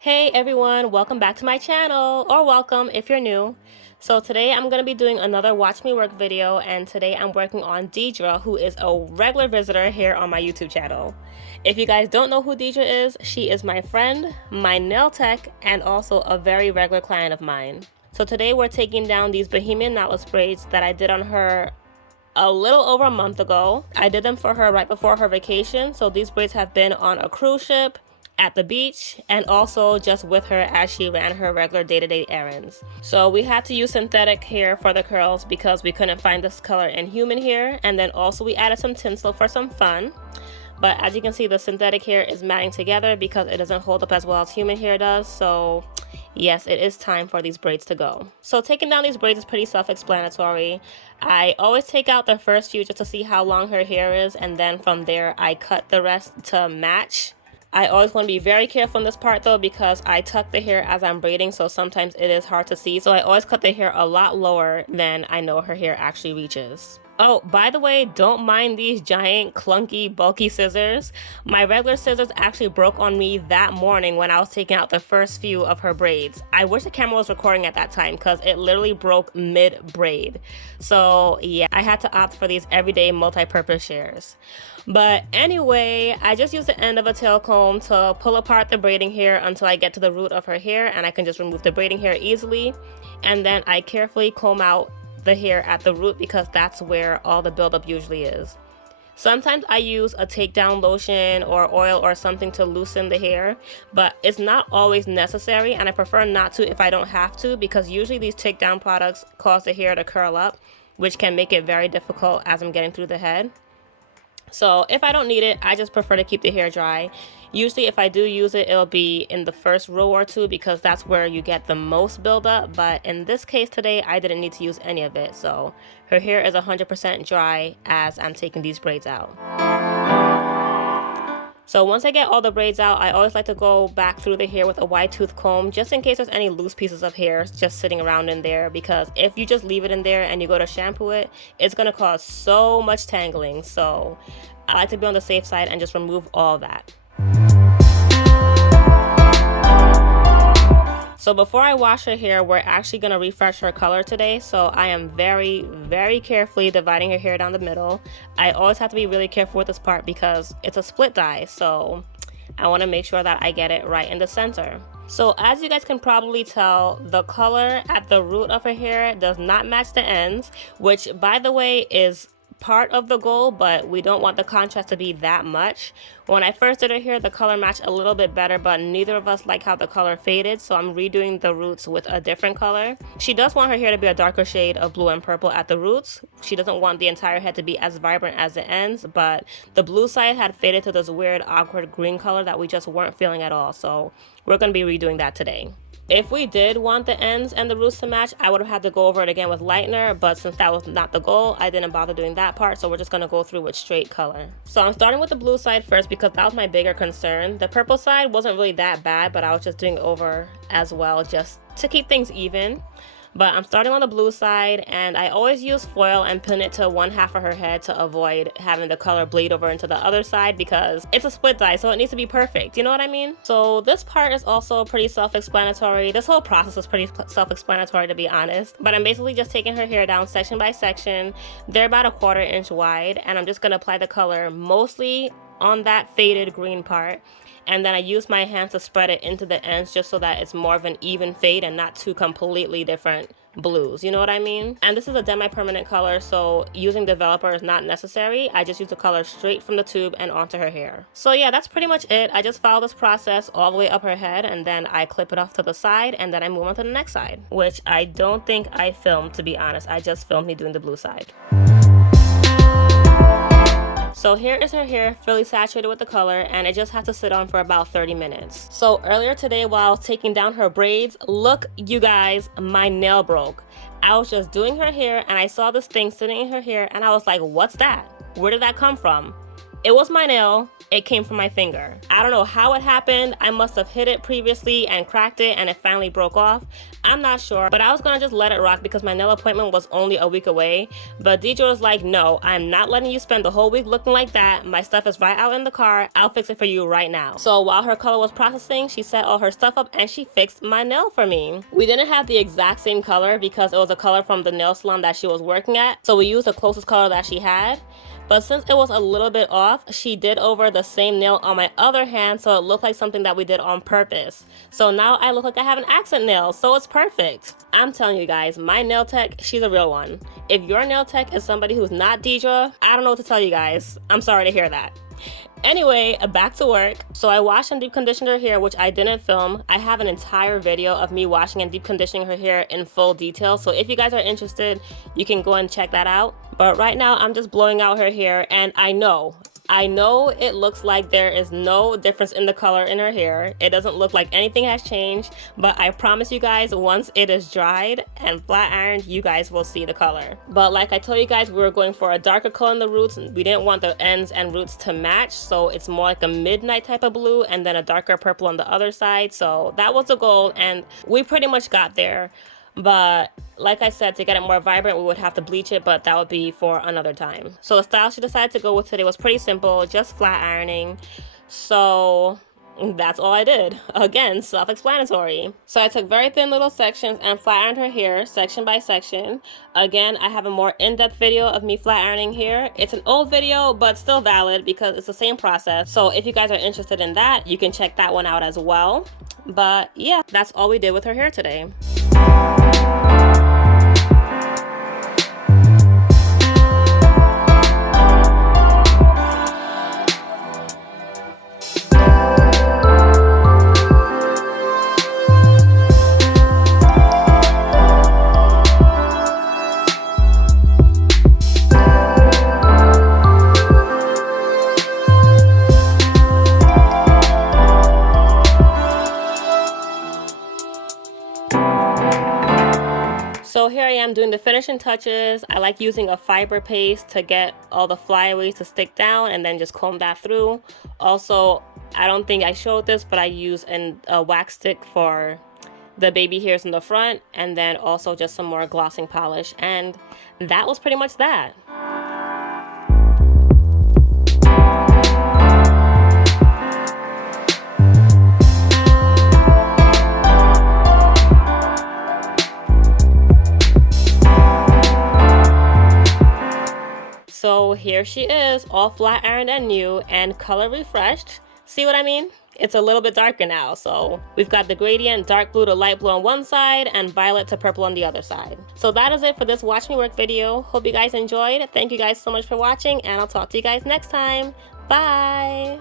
Hey everyone, welcome back to my channel, or welcome if you're new. So today I'm going to be doing another watch me work video, and today I'm working on Deidre, who is a regular visitor here on my YouTube channel. If you guys don't know who Deidre is, she is my friend, my nail tech, and also a very regular client of mine. So today we're taking down these Bohemian knotless braids that I did on her a little over a month ago. I did them for her right before her vacation, so these braids have been on a cruise ship, at the beach, and also just with her as she ran her regular day-to-day errands. So we had to use synthetic hair for the curls because we couldn't find this color in human hair, and then also we added some tinsel for some fun. But as you can see, the synthetic hair is matting together because it doesn't hold up as well as human hair does. So yes, it is time for these braids to go. So taking down these braids is pretty self-explanatory. I always take out the first few just to see how long her hair is, and then from there I cut the rest to match. I always want to be very careful in this part though, because I tuck the hair as I'm braiding, so sometimes it is hard to see. So I always cut the hair a lot lower than I know her hair actually reaches. Oh, by the way, don't mind these giant, clunky, bulky scissors. My regular scissors actually broke on me that morning when I was taking out the first few of her braids. I wish the camera was recording at that time because it literally broke mid-braid. So yeah, I had to opt for these everyday multi-purpose shears. But anyway, I just use the end of a tail comb to pull apart the braiding hair until I get to the root of her hair, and I can just remove the braiding hair easily. And then I carefully comb out the hair at the root because that's where all the buildup usually is. Sometimes I use a takedown lotion or oil or something to loosen the hair, but it's not always necessary, and I prefer not to if I don't have to, because usually these takedown products cause the hair to curl up, which can make it very difficult as I'm getting through the head. So if I don't need it, I just prefer to keep the hair dry. Usually if I do use it, it'll be in the first row or two because that's where you get the most buildup. But in this case today, I didn't need to use any of it. So her hair is 100% dry as I'm taking these braids out. So once I get all the braids out, I always like to go back through the hair with a wide tooth comb just in case there's any loose pieces of hair just sitting around in there, because if you just leave it in there and you go to shampoo it, it's going to cause so much tangling. So I like to be on the safe side and just remove all that. So before I wash her hair, we're actually going to refresh her color today. So I am very, very carefully dividing her hair down the middle. I always have to be really careful with this part because it's a split dye. So I want to make sure that I get it right in the center. So as you guys can probably tell, the color at the root of her hair does not match the ends, which by the way is part of the goal, but we don't want the contrast to be that much. When I first did her hair, the color matched a little bit better, but neither of us like how the color faded, so I'm redoing the roots with a different color. She does want her hair to be a darker shade of blue and purple at the roots. She doesn't want the entire head to be as vibrant as the ends, but the blue side had faded to this weird awkward green color that we just weren't feeling at all, so we're going to be redoing that today. If we did want the ends and the roots to match, I would have had to go over it again with lightener, but since that was not the goal, I didn't bother doing that part, so we're just going to go through with straight color. So I'm starting with the blue side first because that was my bigger concern. The purple side wasn't really that bad, but I was just doing it over as well just to keep things even. But I'm starting on the blue side, and I always use foil and pin it to one half of her head to avoid having the color bleed over into the other side because it's a split dye, so it needs to be perfect, you know what I mean? So this part is also pretty self-explanatory. This whole process is pretty self-explanatory, to be honest. But I'm basically just taking her hair down section by section. They're about a 1/4 inch wide, and I'm just going to apply the color mostly on that faded green part, and then I use my hands to spread it into the ends just so that it's more of an even fade and not two completely different blues, you know what I mean? And this is a demi-permanent color, so using developer is not necessary. I just use the color straight from the tube and onto her hair. So yeah, that's pretty much it. I just follow this process all the way up her head, and then I clip it off to the side, and then I move on to the next side, which I don't think I filmed, to be honest. I just filmed me doing the blue side. So here is her hair fully saturated with the color, and it just has to sit on for about 30 minutes. So earlier today while I was taking down her braids, look you guys, my nail broke. I was just doing her hair and I saw this thing sitting in her hair and I was like, what's that? Where did that come from? It was my nail. It came from my finger. I don't know how it happened. I must have hit it previously and cracked it and it finally broke off. I'm not sure, but I was gonna just let it rock because my nail appointment was only a week away. But Deidre was like, no, I'm not letting you spend the whole week looking like that. My stuff is right out in the car. I'll fix it for you right now. So while her color was processing, she set all her stuff up and she fixed my nail for me. We didn't have the exact same color because it was a color from the nail salon that she was working at. So we used the closest color that she had. But since it was a little bit off, she did over the same nail on my other hand, so it looked like something that we did on purpose. So now I look like I have an accent nail, so it's perfect. I'm telling you guys, my nail tech, she's a real one. If your nail tech is somebody who's not Deidre, I don't know what to tell you guys. I'm sorry to hear that. Anyway, back to work. So I washed and deep conditioned her hair, which I didn't film. I have an entire video of me washing and deep conditioning her hair in full detail. So if you guys are interested, you can go and check that out. But right now I'm just blowing out her hair, and I know it looks like there is no difference in the color in her hair. It doesn't look like anything has changed, but I promise you guys, once it is dried and flat ironed, you guys will see the color. But like I told you guys, we were going for a darker color in the roots. We didn't want the ends and roots to match, so it's more like a midnight type of blue and then a darker purple on the other side. So that was the goal, and we pretty much got there. But like I said, to get it more vibrant, we would have to bleach it, but that would be for another time. So the style she decided to go with today was pretty simple, just flat ironing. So that's all I did. Again, self-explanatory. So I took very thin little sections and flat ironed her hair section by section. Again, I have a more in-depth video of me flat ironing hair. It's an old video, but still valid because it's the same process. So if you guys are interested in that, you can check that one out as well. But yeah, that's all we did with her hair today. So here I am doing the finishing touches. I like using a fiber paste to get all the flyaways to stick down and then just comb that through. Also, I don't think I showed this, but I use a wax stick for the baby hairs in the front, and then also just some more glossing polish, and that was pretty much that. So here she is, all flat ironed and new and color refreshed. See what I mean? It's a little bit darker now. So we've got the gradient, dark blue to light blue on one side and violet to purple on the other side. So that is it for this Watch Me Work video. Hope you guys enjoyed. Thank you guys so much for watching, and I'll talk to you guys next time. Bye!